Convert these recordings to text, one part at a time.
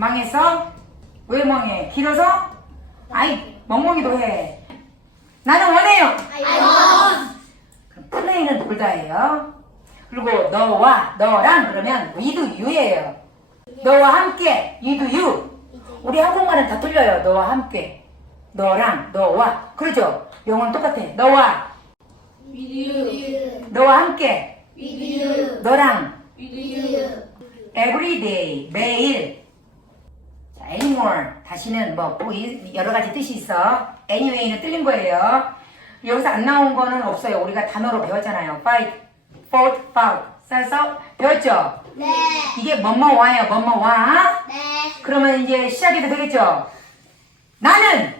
망했어? 왜 망해? 길어서? 아이, 멍멍이도 해. 나는 원해요. I want. 그럼 플레이는 돌다예요. 그리고 너와 너랑 그러면 do you예요. 너와 함께 do you. 우리 한국말은 다 틀려요. 너와 함께. 너랑 너와 그러죠. 영어는 똑같아. 너와 With you. 너와 함께 With you. 너랑 With you. every day 매일 자, anymore 다시는 뭐, 뭐 이- 여러 가지 뜻이 있어. anyway는 틀린 거예요. 여기서 안 나온 거는 없어요. 우리가 단어로 배웠잖아요. fight, fought, fought. 써서 배웠죠. 네. 이게 뭐뭐 와요. 뭐뭐 와. 네. 그러면 이제 시작이 되겠죠. 나는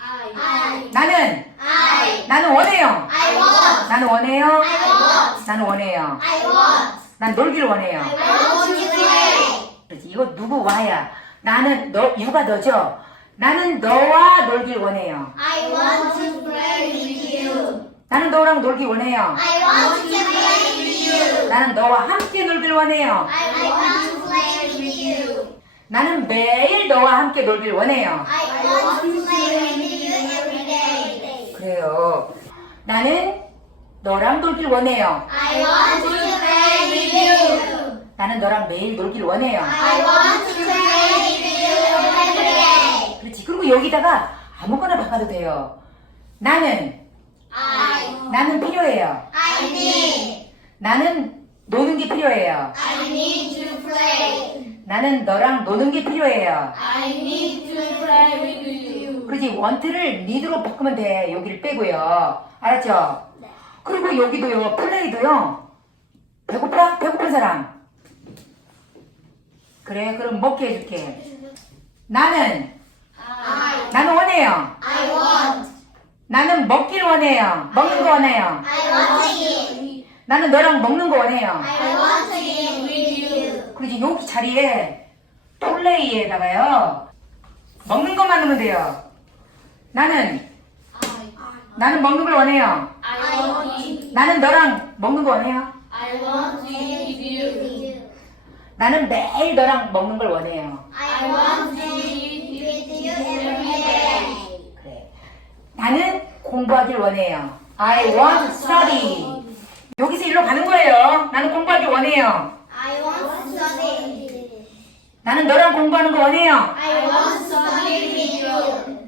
I. 나는 I. 나는 원해요. I want. 나는 원해요. I want. 나는 원해요. I want. 난 놀길 원해요. I want to play. 그렇지. 이거 누구 와야. 나는 너 유가 너죠. 나는 너와 놀길 원해요. I want to play with you. 나는 너랑 놀길 원해요. I want to play with you. 나는 너와 함께 놀길 원해요. I want to play with you. 나는 매일 너와 함께 놀길 원해요. I want to play with you every day. 그래요. 나는 너랑 놀길 원해요. I want to play with you. 나는 너랑 매일 놀길 원해요. I want to play 여기다가 아무거나 바꿔도 돼요. 나는 I. 나는 필요해요. I need. 나는 노는 게 필요해요. I need to play. 나는 너랑 노는 게 필요해요. I need to play with you. 그렇지. 원트를 니드로 바꾸면 돼. 여기를 빼고요. 알았죠? 네. 그리고 여기도요. 플레이도요. 배고파? 배고픈 사람. 그래. 그럼 먹게 해줄게. 나는 I. 나는 원해요. I want. 나는 먹길 원해요. 먹는 거 원해요. I want to eat. 나는 너랑 먹는 거 원해요. I want to eat with you. 그렇지. 여기 자리에 플레이에다가요. 먹는 것만 넣으면 돼요. 나는. 나는 먹는 걸 원해요. I want to eat. 나는 너랑 먹는 거 원해요. I want to eat with you. 나는 매일 너랑 먹는 걸 원해요. I want to eat with you every day. 그래. 나는 공부하길 원해요. I want study. 여기서 일로 가는 거예요. 나는 공부하길 원해요. I want study. 나는 너랑 공부하는 거 원해요. I want study with you.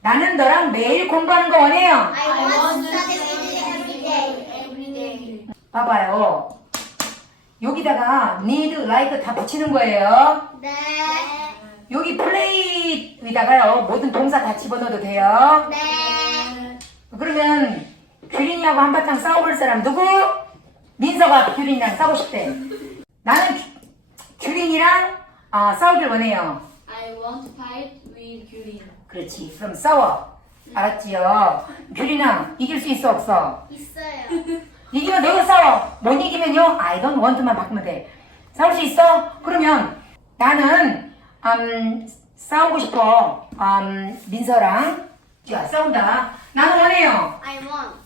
나는 너랑 매일 공부하는 거 원해요. I want study with you every day. Every day. 봐봐요. 여기다가 need, like 다 붙이는 거예요. 네. 여기 플레이에다가요. 모든 동사 다 집어넣어도 돼요. 네. 그러면 규린이하고 한바탕 싸워볼 사람 누구? 민서가 규린이랑 싸우고 싶대. 나는 규- 규린이랑 아, 싸우길 원해요. I want to fight with Gyurin. 그렇지. 그럼 싸워. 알았지요? 규린아, 이길 수 있어 없어? 있어요. 이기면 너가 싸워. 못 이기면요. I don't want만 바꾸면 돼. 싸울 수 있어? 그러면 나는 음, 싸우고 싶어. 음, 민서랑 자 싸운다. 나는 원해요. I want.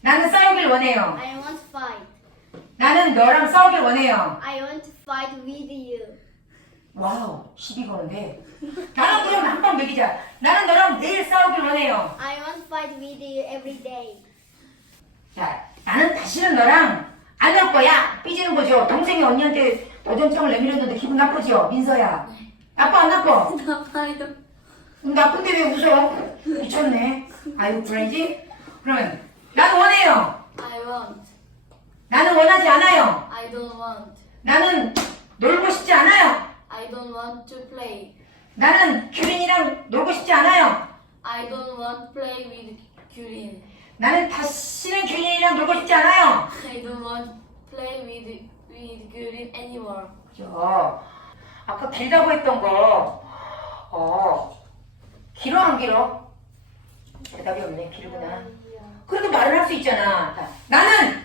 나는 싸우길 원해요. I want to fight. 나는 너랑 싸우길 원해요. I want to fight with you. 와우, 시비 거는데. 나는 그럼 한번 먹이자. 나는 너랑 내일 싸우길 원해요. I want to fight with you every day. 자, 나는 다시는 너랑 안 할 거야. 삐지는 거죠. 동생이 언니한테 도전장을 내밀었는데 기분 나쁘죠? 민서야. 나빠 안 나빠? 나빠요. 음, 나쁜데 왜 웃어? 미쳤네. 아유, 그러지? 그러면 나는 원해요. I want. 나는 원하지 않아요. I don't want. 나는 놀고 싶지 않아요. I don't want to play. 나는 규린이랑 놀고 싶지 않아요. I don't want to play with Gyurin. 나는 다시는 규린이랑 놀고 싶지 않아요. I don't want to play with with Gyurin anymore. 그죠? 아까 길다고 했던 거, 어, 길어 안 길어? 대답이 없네, 길구나. 그래도 말을 할 수 있잖아. 자, 나는,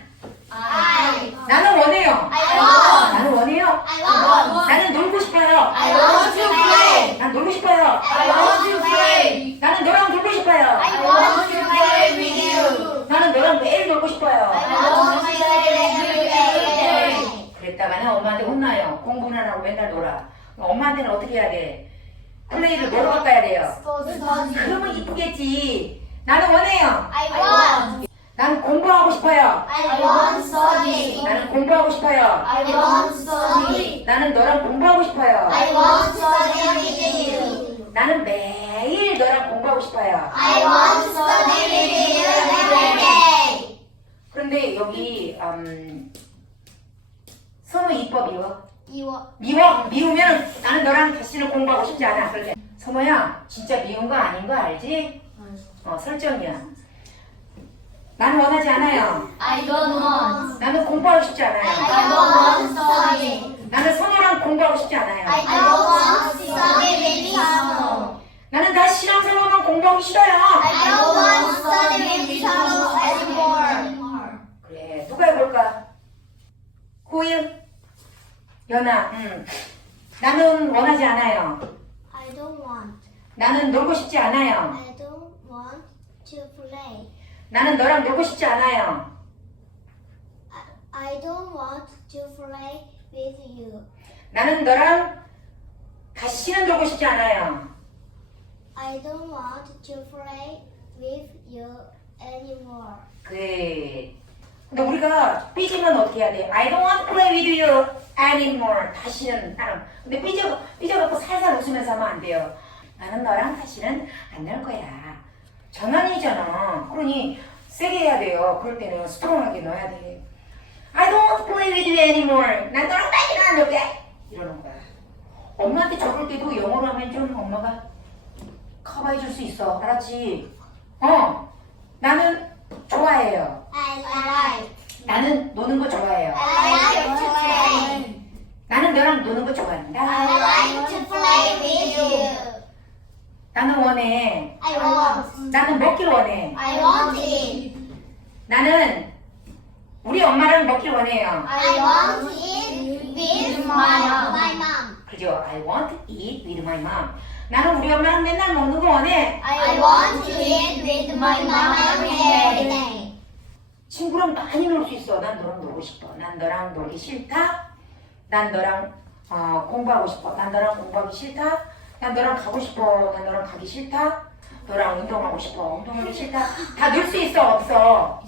I. 나는 원해요. I want. 나는 원해요. I want. 나는 놀고 싶어요. I want to play. 난 놀고 싶어요. I want to play. 나는 너랑 놀고 싶어요. I want to play with you. 나는 너랑 매일 놀고 싶어요. I want to play with you every day. 그랬다가는 엄마한테 혼나요. 공부는 안 하고 맨날 놀아. 엄마한테는 어떻게 해야 돼? 플레이를 뭐로 바꿔야 돼요? 그러면 이쁘겠지. 나는 원해요. I want. 나는 공부하고 싶어요. I want study. 나는 공부하고 싶어요. I want study. 나는 너랑 공부하고 싶어요. I want study with you. 나는 매일 너랑 공부하고 싶어요. I want study with you every day. 그런데 여기 음, 선우 미워? 이워. 미워? 미우면 나는 너랑 다시는 공부하고 싶지 않아. 그래. 선우야 진짜 미운 거 아닌 거 알지? 어 설정이야. 나는 원하지 않아요. I don't want. 나는 공부하고 싶지 I 않아요. don't want study. 나는 선우랑 공부하고 싶지 않아요. I don't want study with you. 나는 다시랑 선우랑 공부하기 싫어요. I don't want study with you anymore. 그래 누가 해볼까? 호일 연아 응. 나는 원하지 않아요 I don't want. 나는 놀고 싶지 않아요 I don't want to play. 나는 너랑 놀고 싶지 않아요 I, I don't want to play with you. 나는 너랑 다시는 놀고 싶지 않아요 I don't want to play with you anymore. 그래 근데 우리가 삐지면 어떻게 해야 돼? I don't want to play with you anymore. 다시는 나는 근데 삐져, 삐져갖고 살살 웃으면서 하면 안 돼요. 나는 너랑 다시는 안 놀 거야. 전환이잖아. 그러니 세게 해야 돼요. 그럴 때는 스트롱하게 넣어야 돼. I don't want to play with you anymore. 난 너랑 다시는 안 놀게 이러는 거야. 엄마한테 저럴 때도 영어로 하면 좀 엄마가 커버해 줄 수 있어. 알았지? 어. 나는 좋아해요. 나는 노는 거 좋아해요. 나는 너랑 노는 거 좋아한다. 나는 원해. 나는 먹길 원해. It. 나는 우리 엄마랑 먹길 원해요. I want it. 그죠? I to eat with my mom. 나는 우리 엄마랑 맨날 먹는 거 원해. I want to eat with my mom every day. 친구랑 많이 놀 수 있어. 난 너랑 놀고 싶어. 난 너랑 놀기 싫다. 난 너랑 어, 공부하고 싶어. 난 너랑 공부하기 싫다. 난 너랑 가고 싶어. 난 너랑 가기 싫다. 너랑 운동하고 싶어. 운동하기 싫다. 다 넣을 수 있어? 없어?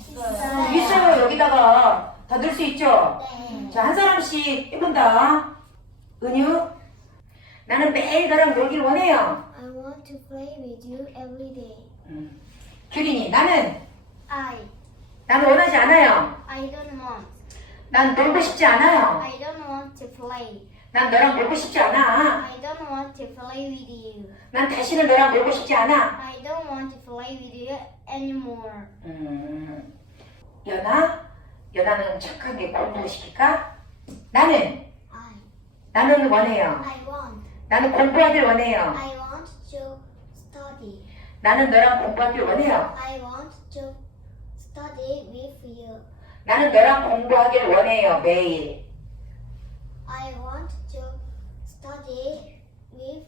있어요. 여기다가 다 넣을 수 있죠? 네. 자, 한 사람씩 해본다. 은유. 나는 매일 너랑 놀길 원해요. I want to play with you every day. 음. 규린이. 나는, I 나는 원하지 않아요. I don't want. 난 놀고 싶지 않아요. I don't want to play. 난 너랑 놀고 싶지 않아. I don't want to play with you. 난 다시는 너랑 놀고 싶지 않아. I don't want to play with you anymore. 음. 연아? 연아는 착하게 공부 시킬까? 나는, I 나는 원해요. I want. 나는 공부하길 원해요. I want to study. 나는 너랑 공부하길 원해요. I want to study with you. 나는 너랑 공부하길 원해요. 매일. I want to study with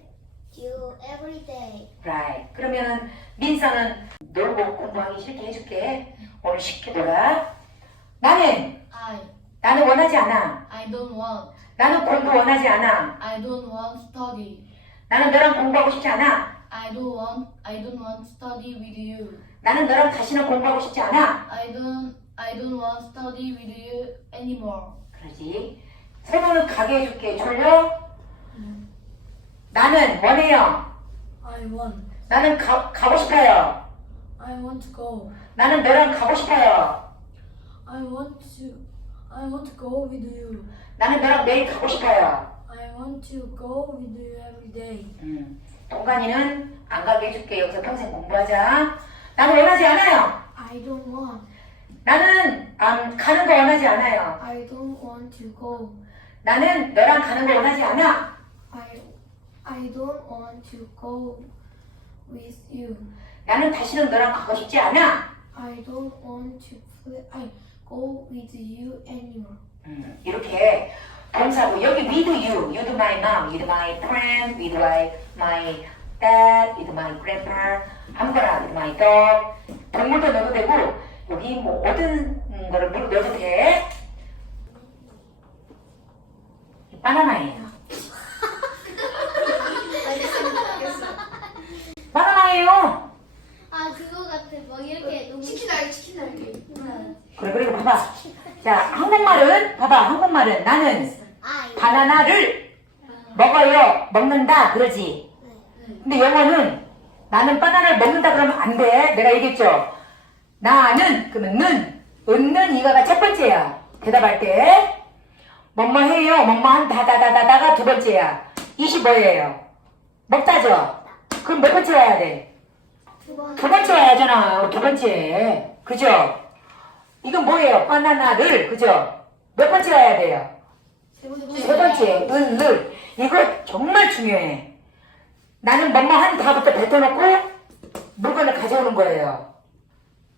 you every day. Right. 그러면은 민서는 놀고 공부하기 싫게 해줄게. 오늘 쉽게 놀아. 나는 I 나는 원하지 않아. I don't want. 나는 공부 원하지 않아. I don't want study. 나는 너랑 공부하고 싶지 않아. I don't want. I don't want study with you. 나는 너랑 다시는 공부하고 싶지 않아. I don't. I don't want study with you anymore. 그러지. 세모는 가게 해줄게. 졸려? 나는 원해요. I want. 나는 가, 가고 싶어요. I want to go. 나는 너랑 가고 싶어요. I want to. I want to go with you. 나는 너랑 매일 가고 싶어요. I want to go with you every day. 음. 동간이는 안 가게 해줄게. 여기서 평생 공부하자. 나는 원하지 않아요. I don't want. 나는 음, 가는 거 원하지 않아요. I don't want to go. 나는 너랑 가는 거 원하지 않아. I. I don't want to go with you. 나는 다시는 너랑 가고 싶지 않아. I don't want to play. I go with you anymore. 음, 이렇게 동사고 여기 with you, with my mom, with my friend, with my my dad, with my grandpa, 아무거나 마이 더 동물도 넣어도 되고 여기 뭐 모든 거를 물 넣어도 돼. 바나나예요. 바나나예요. 아 그거 같아. 뭐 이렇게 어, 너무 치킨 날개 치킨 날개 그래 그리고 봐봐. 자 한국말은 봐봐 한국말은 나는 바나나를 먹어요. 먹는다. 그러지. 근데 영어는 나는 바나나를 먹는다 그러면 안 돼. 내가 얘기했죠. 나는, 그러면 는, 은는 이거가 첫 번째야. 대답할 때. 뭐뭐 해요. 뭐뭐 한다, 다, 다, 다, 다가 두 번째야. 이시 뭐예요? 먹다죠? 그럼 몇 번째 와야 돼? 두 번. 두 번째 와야잖아. 두 번째. 그죠? 이건 뭐예요? 바나나를, 그죠? 몇 번째 와야 돼요? 세 번째. 세 번째, 은, 를. 이거 정말 중요해. 나는 뭐뭐 한 다부터 뱉어놓고 물건을 가져오는 거예요.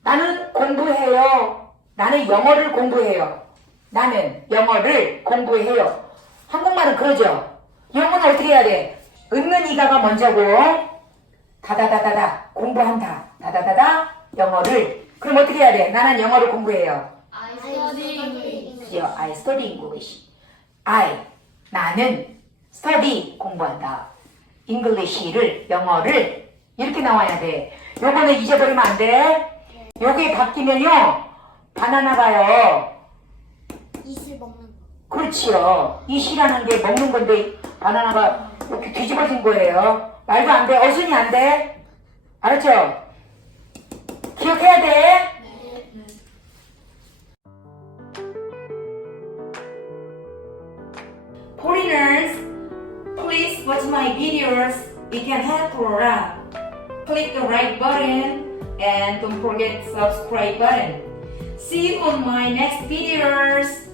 나는 공부해요. 나는 영어를 공부해요. 나는 영어를 공부해요. 한국말은 그러죠. 영어는 어떻게 해야 돼? 은는 이가가 먼저고 다다다다다 공부한다. 다다다다 영어를 그럼 어떻게 해야 돼? 나는 영어를 공부해요. I study English. 그죠? I study English. I 나는 study 공부한다. English를 영어를 이렇게 나와야 돼. 요거는 잊어버리면 안 돼. 요게 바뀌면요 바나나가요. 이슬 먹는 거. 그렇지요. 이 시라는 게 먹는 건데 바나나가 이렇게 뒤집어진 거예요. 말도 안 돼. 어순이 안 돼. 알았죠? 기억해야 돼. Watch my videos. It can help Laura. Click the right button and don't forget subscribe button. See you on my next videos.